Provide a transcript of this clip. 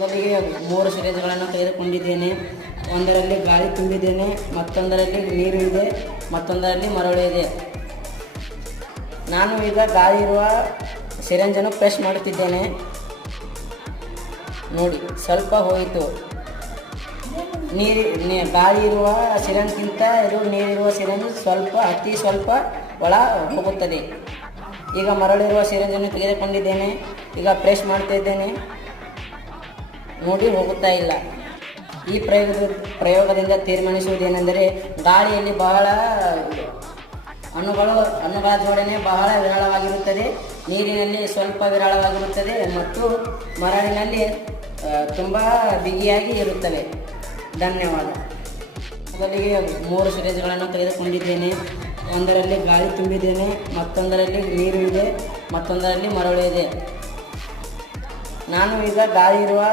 ಮೊದಲಿಗೆ 3 ಸಿರಿಂಜ್ಗಳನ್ನು ತೆಗೆದುಕೊಂಡಿದ್ದೇನೆ. ಒಂದರಲ್ಲಿ ಗಾಳಿ ತುಂಬಿದ್ದೇನೆ, ಮತ್ತೊಂದರಲ್ಲಿ ನೀರು ಇದೆ, ಮತ್ತೊಂದರಲ್ಲಿ ಮರಳು ಇದೆ. ನಾನು ಈಗ ಗಾಳಿ ಇರುವ ಸಿರಿಂಜನ್ನು ಪ್ರೆಸ್ ಮಾಡುತ್ತಿದ್ದೇನೆ. ನೋಡಿ, ಸ್ವಲ್ಪ ಹೋಯಿತು. ಗಾಳಿ ಇರುವ ಸಿರಿಂಜ್ಗಿಂತ ಇದು ನೀರಿರುವ ಸಿರಿಂಜ್ ಅತಿ ಸ್ವಲ್ಪ ಒಳ ಹೋಗುತ್ತದೆ. ಈಗ ಮರಳಿರುವ ಸಿರಿಂಜನ್ನು ತೆಗೆದುಕೊಂಡಿದ್ದೇನೆ. ಈಗ ಪ್ರೆಸ್ ಮಾಡ್ತಾ ಇದ್ದೇನೆ. ನೋಡಿ, ಹೋಗುತ್ತಾ ಇಲ್ಲ. ಈ ಪ್ರಯೋಗದಿಂದ ತೀರ್ಮಾನಿಸುವುದೇನೆಂದರೆ ಗಾಳಿಯಲ್ಲಿ ಬಹಳ ಅಣುಗಳ ಜೋಡಣೆ ಬಹಳ ವಿರಳವಾಗಿರುತ್ತದೆ, ನೀರಿನಲ್ಲಿ ಸ್ವಲ್ಪ ವಿರಳವಾಗಿರುತ್ತದೆ ಮತ್ತು ಮರಳಿನಲ್ಲಿ ತುಂಬ ಬಿಗಿಯಾಗಿ ಇರುತ್ತವೆ. ಧನ್ಯವಾದ. ಮೊದಲಿಗೆ 3 ಸಿರಿಂಜ್ಗಳನ್ನು ತೆಗೆದುಕೊಂಡಿದ್ದೇನೆ. ಒಂದರಲ್ಲಿ ಗಾಳಿ ತುಂಬಿದ್ದೇನೆ, ಮತ್ತೊಂದರಲ್ಲಿ ನೀರು ಇದೆ, ಮತ್ತೊಂದರಲ್ಲಿ ಮರಳು ಇದೆ. ನಾನು ಈಗ ಗಾಳಿ ಇರುವ